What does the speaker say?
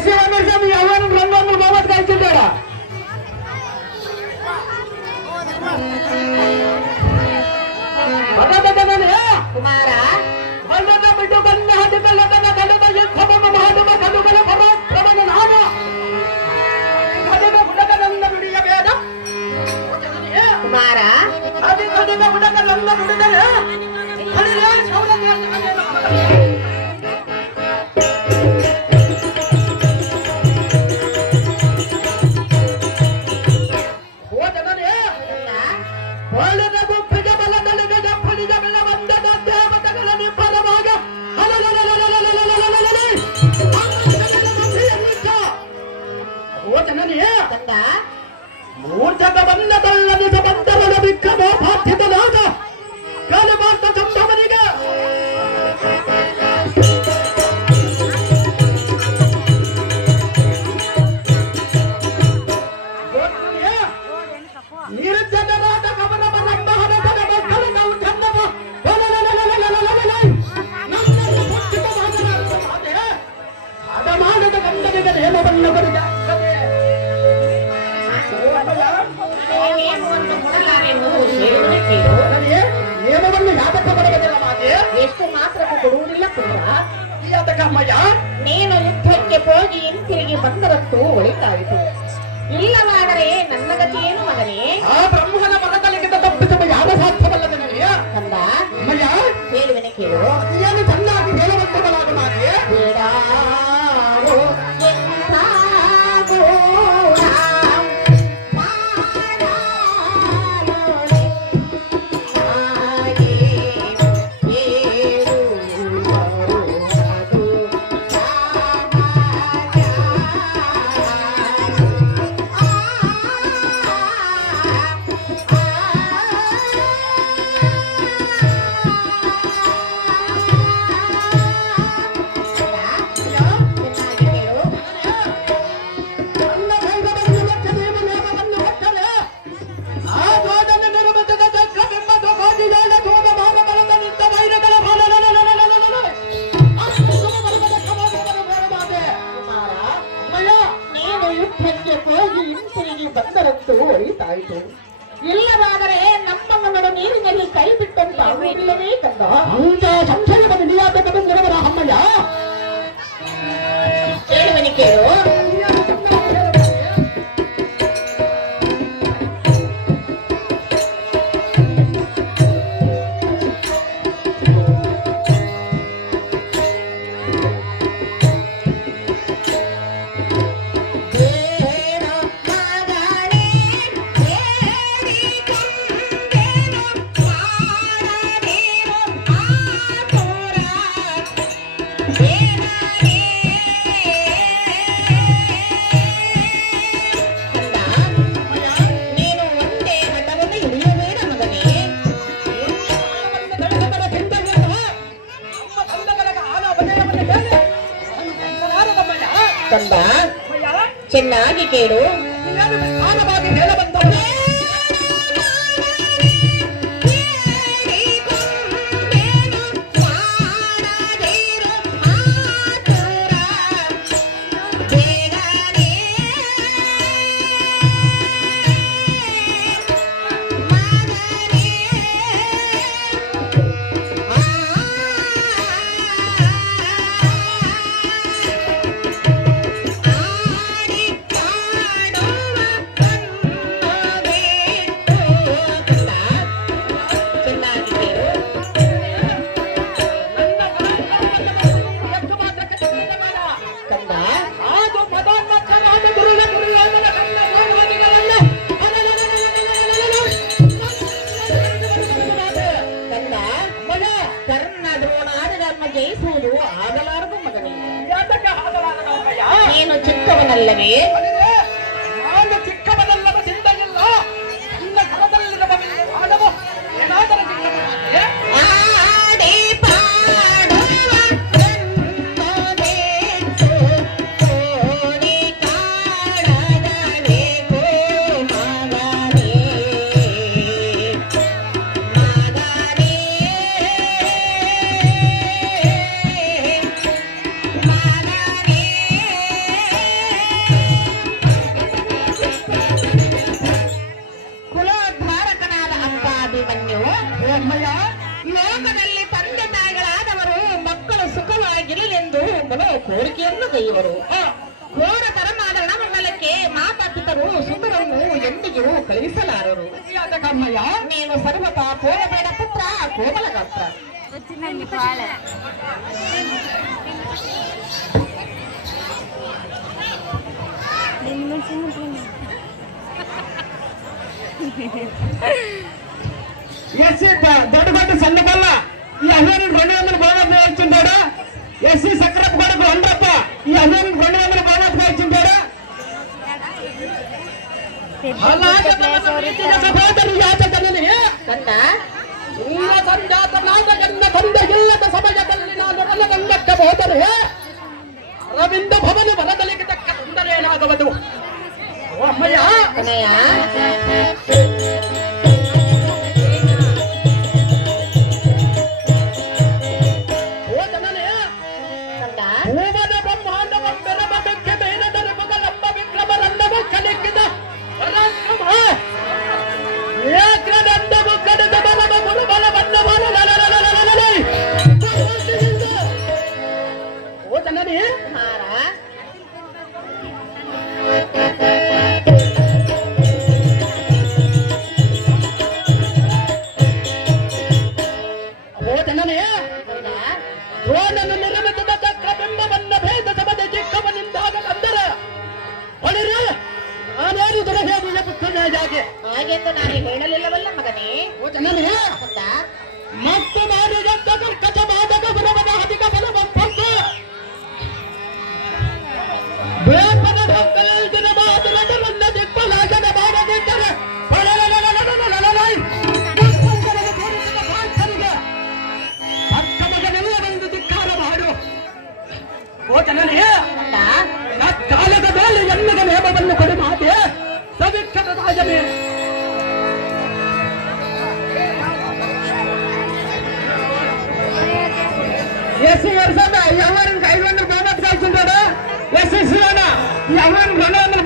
ಅವನು ರಂಗವನ್ನು ಬಾಬತ್ ಕಾಯ್ತಿದ್ದಾರ ಕುಮಾರ ಬಿಟ್ಟು ಕನ್ನ ಹದಿಕಲ್ಲ ಕನ್ನ ಕಡುಗ ಯುದ್ಧವನ್ನು ಮಹಾಡುಗ ಕಡುಗಲ ಪರಾಕ್ರಮನ ನಾಡ ಕಡುಗ ಹುಡುಗನನ್ನ ನುಡಿಯಬೇಡ ಕುಮಾರ ಅದು ಕಡುಗ ಹುಡುಗನನ್ನ ನುಡಿದರೆ ಹರಿರೇ ಸೌಲಭ್ಯ ಮೂರ್ಛಕ ಬಂದ ತಳ್ಳನಿಸ ಬಂದವನ ವಿಕ್ರಮ ಬಾಧ್ಯತನಾದ ಕಾಲಮಾರ್ತ ಸಂಭವನಿಗೆ ನಿರ್ಜನರಾದ ಕವನವ ನಮ್ಮ ಹಣದ ಮಕ್ಕಳ ನಾವು ಚಂದವ ಅಡಮಾನದ ಗಂಡನಿಗೆ ನೇಮವನ್ನು ಬರೆದ ನಿಯಮವನ್ನು ಯಾತಕ್ಕೆ ಬರಬೇಕಲ್ಲ ಮಾತೆ ಎಷ್ಟು ಮಾತ್ರಕ್ಕೂ ಕೊಡುವುದಿಲ್ಲ ಪುತ್ರ ಯಾತಕಮ್ಮಯ್ಯ ನೀನು ಯುದ್ಧಕ್ಕೆ ಹೋಗಿ ಹಿಂತಿರುಗಿ ಬಂದರತ್ತು ಒಳಿತಾಯಿತು ಇಲ್ಲವಾದರೆ ನನ್ನ ಗತಿಯೇನು ಮಗನೇ ಆ ಬ್ರಹ್ಮನ ಮನದಲ್ಲಿಗಿಂತ ತಪ್ಪಿಸುವ ಯಾವ ಸಾಧ್ಯವಲ್ಲದ ನನಗೆ ಕಂದ ಅಮ್ಮಯ್ಯ ಹೇಳುವೆನೆ ಕೇಳು ಏನು ಚೆನ್ನಾಗಿ ಹೇಳುವಂತಗಳಾದ ಮಾತೆ ಬೇಡ ಬಂದರಂತೂ ಒಳಿತಾಯಿತು ಇಲ್ಲವಾದರೆ ನಮ್ಮ ಮಗಳು ನೀರಿನಲ್ಲಿ ಕೈ ಬಿಟ್ಟಂತ ಆಗುವುದಿಲ್ಲವೇ ಕಂದ ಅಂತ ಸಂಶಯವನ್ನು ನಿಯಾತಕ ನಿರವರ ಅಮ್ಮಯ್ಯ ಹೇಳುವನಿ ಕೇಳು ಕಂದ ಚೆನ್ನಾಗಿ ಕೇಳು ಜಯಿಸುವುದು ಆಗಲಾರದು ಮಗನೇ ನೀನು ಚಿಕ್ಕವನಲ್ಲವೇ ನಾನು ಚಿಕ್ಕವನಲ್ಲವ ಚಿಂತೆಯಿಲ್ಲ ನನ್ನ ಕರದಲ್ಲಿರುವ ಆಡವು ಏನಾದರೂ ಚಿಕ್ಕವನಾದರೆ ಆಡಿ ಪಾಡುವ ನನ್ನದೇತು ಕೋಡಿ ಕಾಡದಬೇಕು ಮಗನೇ ಮಗನೇ ಕೋರಿಕೆಯನ್ನು ಕೈಯುವರು ಘೋರ ಪರಮಾದರಣ ಮಂಡಲಕ್ಕೆ ಮಾತಾಪಿತರು ಸುಂದರವನ್ನು ಎಂದಿಗೂ ಕಳುಹಿಸಲಾರರು. ಕಮ್ಮಯ್ಯ ನೀನು ಸರ್ವತ ಕೋರಬೇಡ ಪುತ್ರ ಕೋಮಲ ಗಾತ್ರ. ఎస్సీ దొడ్డగొట్టు సన్నబల్ల ఈ అహ్వాని 200 బహుమతిగా ఇచ్చింటాడు. ఎస్సీ సక్రప్ప కొడుకు అండ్రప్ప ఈ అహ్వాని 200 బహుమతిగా ఇచ్చింటాడు. అలాగే సభాదరు యాచకని ಕಂದ ಇಲ್ಲ ಸಂಜಾತ ನಾಗಗನ್ನ ಬಂದ ಇಲ್ಲದ ಸಮಯದಲ್ಲಿ ನಾನು ರಣರಂಗಕ್ಕೆ ಹೋದರೆ ರವಿಂದ ಭವನ ಬಲದಲ್ಲಿಗೆ ತಕ್ಕ ತೊಂದರೆ ಏನಾಗಬಹುದು. ಅಮ್ಮಯ್ಯ ಕನಯ್ಯ ಭೂಮನ ಬ್ರಹ್ಮಾಂಡವ ಬೆರಬಕ್ಕೆ ಬೇರೆದರೆ ಮಗಲಂಬ ವಿಕ್ರಮರಂದವ ಕಲಿಕ್ಕಿದ ಪರಾಕ್ರಮ ಏಕ್ರದಂದವು ಕಡಿದ ಬಲವ ಗುರುಬಲ ಬನ್ನ ಬಲ ಓ ಜನನಿ ಕುಮಾರ ಓ ಜನನಿ ದ್ರೋಣನ ನಿರ್ಮಿತದ ಚಕ್ರಬಿಂಬವನ್ನ ಭೇದ ಸಮದ ಚಿಕ್ಕವನಿಂದಾಗ ಕಂದರ ಹೊಳಿರ ನಾನೇನು ದುರಹೇಳಿಯ ಪುತ್ರನಾಗಿ ಹಾಗೆಂದು ನಾನು ಹೇಳಲಿಲ್ಲವಲ್ಲ ಮಗನೇ. ಓ ಜನನಿ ಕಂದ ಮತ್ತು ಮಾರಿದಂತ ಕರ್ಕಟ ಬಾಧಕ ಗುಣವದ ಅಧಿಕ ಬಲವಂತದ್ದು ಬೇಪದ ಢಂಕಲಿನ ಮಾತುಲದರನ್ನ ದಿಕ್ಕಲಾಗದ ಬಾಡದಿದ್ದರೆ ಅರ್ಥಮಗನೆಲ್ಲವೆಂದು ಧಿಕ್ಕಾರ ಮಾಡು. ಓ ಜನನೇ ಕಾಲದ ಮೇಲೆ ಎನ್ನದ ನೇಮವನ್ನು ಕೊಡು ಮಾತೆ ಸವಿಕ್ಷತ ರಾಜನೇ. ఎస్సీ వరుస ఎవరిని 500 బహుమతి కాల్చుంటాడు. ఎస్సీ ఎవరిని 200